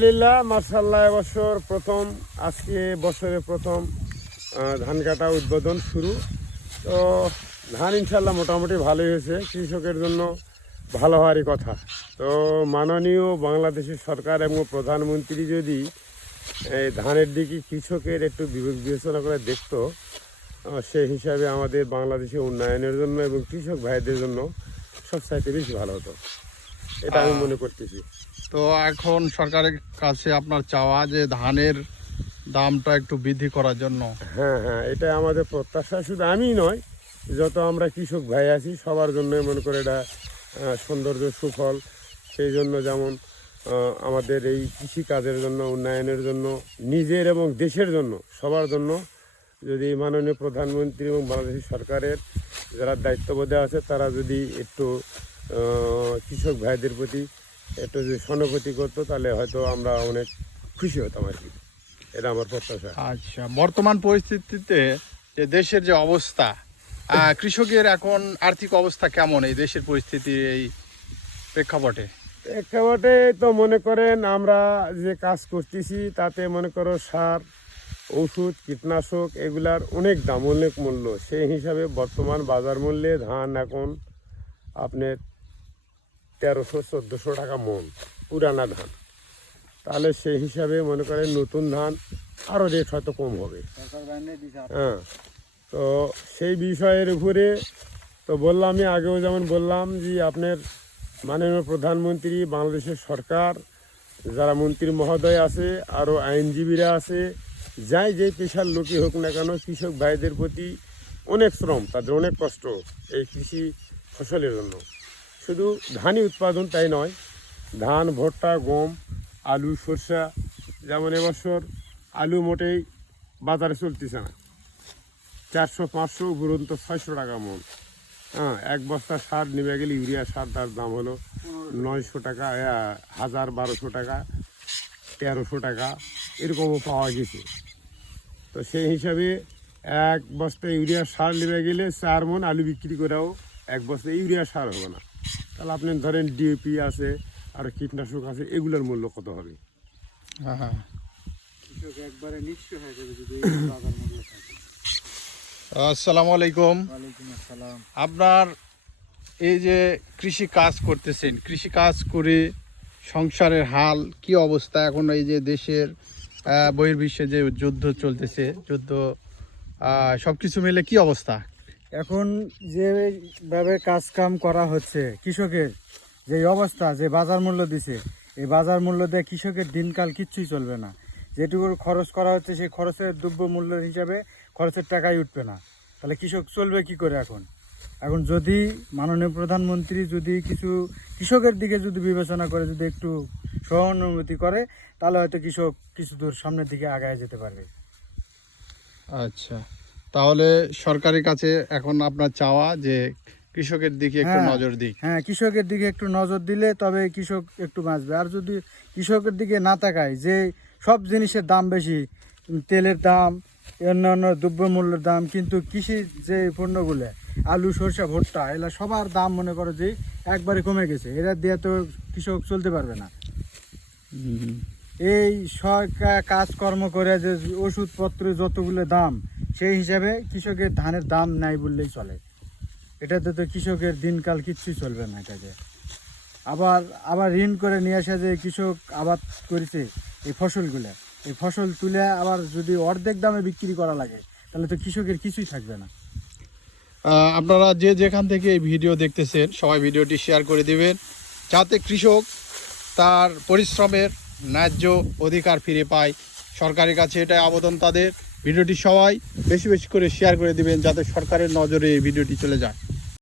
আলহামদুলিল্লাহ মাশাআল্লাহ এবছর প্রথম আজকে বছরের প্রথম ধান কাটা উদ্বোধন শুরু। তো ধান ইনশাল্লাহ মোটামুটি ভালোই হয়েছে, কৃষকের জন্য ভালো হওয়ারই কথা। তো মাননীয় বাংলাদেশের সরকার এবং প্রধানমন্ত্রী যদি এই ধানের দিকে কৃষকের একটু বিবেচনা করে দেখতো, সেই হিসাবে আমাদের বাংলাদেশের উন্নয়নের জন্য এবং কৃষক ভাইদের জন্য সবচাইতে বেশি ভালো হতো, এটা আমি মনে করতেছি। তো এখন সরকারের কাছে আপনার চাওয়া যে ধানের দামটা একটু বৃদ্ধি করার জন্য। হ্যাঁ হ্যাঁ, এটা আমাদের প্রত্যাশা, শুধু আমি নয়, যত আমরা কৃষক ভাই আছি সবার জন্য মনে করে এটা সৌন্দর্য সুফল। সেই জন্য যেমন আমাদের এই কৃষিকাজের জন্য, উন্নয়নের জন্য, নিজের এবং দেশের জন্য, সবার জন্য যদি মাননীয় প্রধানমন্ত্রী এবং বাংলাদেশের সরকারের যারা দায়িত্ববোধে আছে তারা যদি একটু কৃষক ভাইদের প্রতি একটু যদি সহানুভূতি করতো, তাহলে হয়তো আমরা অনেক খুশি হতাম আর কি। এটা আমার প্রত্যাশা। আচ্ছা, বর্তমান পরিস্থিতিতে যে দেশের যে অবস্থা, কৃষকের এখন আর্থিক অবস্থা কেমন এই দেশের পরিস্থিতি এই প্রেক্ষাপটে? প্রেক্ষাপটে তো মনে করেন আমরা যে কাজ করতেছি তাতে মনে করো সার, ওষুধ, কীটনাশক এগুলার অনেক দাম, অনেক মূল্য। সেই হিসাবে বর্তমান বাজার মূল্যে ধান এখন আপনার 1300-1400 টাকা মন পুরানা ধান। তাহলে সেই হিসাবে মনে করেন নতুন ধান আরও রেট হয়তো কম হবে। হ্যাঁ, তো সেই বিষয়ের উপরে তো বললাম, আমি আগেও যেমন বললাম যে আপনার মাননীয় প্রধানমন্ত্রী, বাংলাদেশের সরকার, যারা মন্ত্রী মহোদয় আছে, আরও আইনজীবীরা আছে, যাই যেই পেশার লোকই হোক না কেন, কৃষক ভাইদের প্রতি অনেক শ্রম, তাদের অনেক কষ্ট এই কৃষি ফসলের জন্য। শুধু ধানই উৎপাদন তাই নয়, ধান, ভুট্টা, গম, আলু, সরষা। যেমন এবছর আলু মোটেই বাজারে চলতেছে না, 400-500 উপরন্ত 600 টাকা মন। হ্যাঁ, এক বস্তা সার নেমে গেলে ইউরিয়া সার, তার দাম হলো 900 টাকা, 1000-1200 টাকা, 1300 টাকা এরকমও পাওয়া গেছে। তো সেই হিসাবে এক বস্তা ইউরিয়া সার নেমে গেলে 4 মন আলু বিক্রি করেও এক বস্তা ইউরিয়া সার হবে না। তাহলে আপনি ধরেন ডিএপি আছে আর কীটনাশক আছে, এগুলোর মূল্য কত হবে? হ্যাঁ, একবারে নিঃস্ব হয়ে যাবে যদি বাজার মূল্য থাকে। আসসালামু আলাইকুম। ওয়ালাইকুম আসসালাম। আপনার এই যে কৃষি কাজ করতেছেন, কৃষি কাজ করে সংসারের হাল কি অবস্থা এখন? এই যে দেশের বহির্বিশ্বে যে যুদ্ধ চলতেছে, যুদ্ধ সব কিছু মিলে কি অবস্থা এখন যেভাবে কাজ কাম করা হচ্ছে, কৃষকের যে অবস্থা, যে বাজার মূল্য দিছে, এই বাজার মূল্য দিয়ে কৃষকের দিনকাল কিচ্ছুই চলবে না। যেটুকু খরচ করা হচ্ছে সেই খরচের দ্রব্য মূল্য হিসাবে খরচের টাকাই উঠবে না। তাহলে কৃষক চলবে কি করে? এখন যদি মাননীয় প্রধানমন্ত্রী যদি কিছু কৃষকের দিকে যদি বিবেচনা করে, যদি একটু সহানুভূতি করে, তাহলে হয়তো কৃষক কিছু দূর সামনের দিকে আগায় যেতে পারবে। আচ্ছা, তাহলে সরকারের কাছে এখন আপনার চাওয়া যে কৃষকের দিকে একটু নজর দিক। হ্যাঁ, কৃষকের দিকে একটু নজর দিলে তবে কৃষক একটু বাঁচবে। আর যদি কৃষকের দিকে না তাকায়, যে সব জিনিসের দাম বেশি, তেলের দাম, অন্যান্য দ্রব্যমূল্যের দাম, কিন্তু কৃষির যে পণ্যগুলো আলু, সরষা, ভুট্টা, এগুলো সবার দাম মনে করো যে একবারে কমে গেছে। এরা দিয়ে তো কৃষক চলতে পারবে না। এই সরকার কাজকর্ম করে যে ওষুধপত্র যতগুলো দাম, সেই হিসাবে কৃষকের ধানের দাম নাই বললেই চলে। এটাতে তো কৃষকের দিনকাল কিচ্ছুই চলবে না। এটাকে আবার ঋণ করে নিয়ে আসে যে কৃষক আবাদ করেছে এই ফসলগুলো, এই ফসল তুলে আবার যদি অর্ধেক দামে বিক্রি করা লাগে, তাহলে তো কৃষকের কিছুই থাকবে না। আপনারা যে যেখান থেকে এই ভিডিও দেখতেছেন সবাই ভিডিওটি শেয়ার করে দিবেন, যাতে কৃষক তার পরিশ্রমের ন্যায্য অধিকার ফিরে পায়। সরকারের কাছে এটাই আবেদন তাদের। ভিডিওটি সবাই বেশি বেশি করে শেয়ার করে দিবেন, যাতে সরকারের নজরে এই ভিডিওটি চলে যায়।